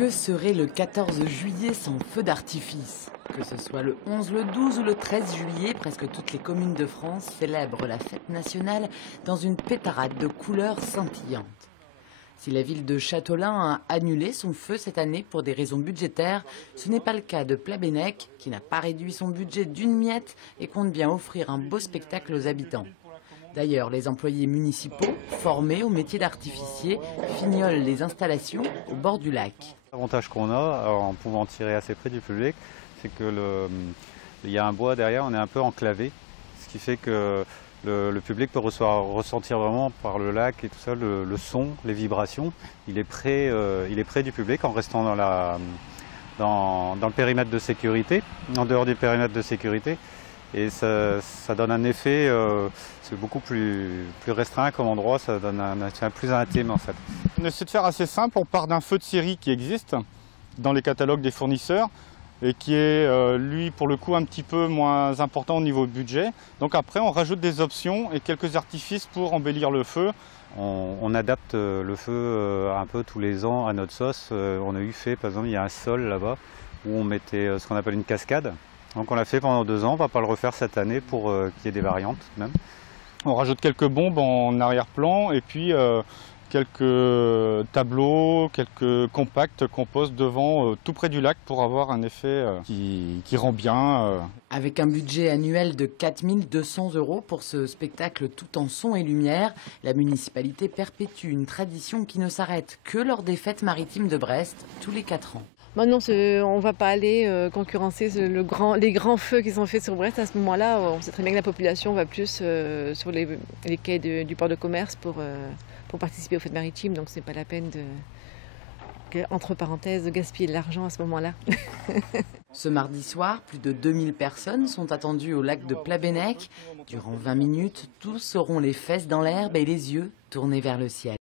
Que serait le 14 juillet sans feu d'artifice? Que ce soit le 11, le 12 ou le 13 juillet, presque toutes les communes de France célèbrent la fête nationale dans une pétarade de couleurs scintillantes. Si la ville de Châteaulin a annulé son feu cette année pour des raisons budgétaires, ce n'est pas le cas de Plabennec, qui n'a pas réduit son budget d'une miette et compte bien offrir un beau spectacle aux habitants. D'ailleurs, les employés municipaux, formés au métier d'artificier, fignolent les installations au bord du lac. L'avantage qu'on a, en pouvant tirer assez près du public, c'est que il y a un bois derrière, on est un peu enclavé, ce qui fait que le public peut ressentir vraiment par le lac et tout ça, le son, les vibrations. Il est près du public en restant dans le périmètre de sécurité, en dehors du périmètre de sécurité. Et ça donne un effet, c'est beaucoup plus restreint comme endroit, ça donne un effet plus intime en fait. On essaie de faire assez simple, on part d'un feu de série qui existe dans les catalogues des fournisseurs et qui est lui pour le coup un petit peu moins important au niveau budget. Donc après on rajoute des options et quelques artifices pour embellir le feu. On adapte le feu un peu tous les ans à notre sauce. On a eu fait par exemple il y a un sol là-bas où on mettait ce qu'on appelle une cascade. Donc on l'a fait pendant 2 ans, on ne va pas le refaire cette année pour qu'il y ait des variantes même. On rajoute quelques bombes en arrière-plan et puis quelques tableaux, quelques compacts qu'on pose devant tout près du lac pour avoir un effet qui rend bien. Avec un budget annuel de 4 200 € pour ce spectacle tout en son et lumière, la municipalité perpétue une tradition qui ne s'arrête que lors des fêtes maritimes de Brest tous les 4 ans. Non, on ne va pas aller concurrencer les grands feux qui sont faits sur Brest. À ce moment-là, on sait très bien que la population va plus sur les quais du port de commerce pour participer aux fêtes maritimes. Donc ce n'est pas la peine entre parenthèses, de gaspiller de l'argent à ce moment-là. Ce mardi soir, plus de 2000 personnes sont attendues au lac de Plabennec. Durant 20 minutes, tous auront les fesses dans l'herbe et les yeux tournés vers le ciel.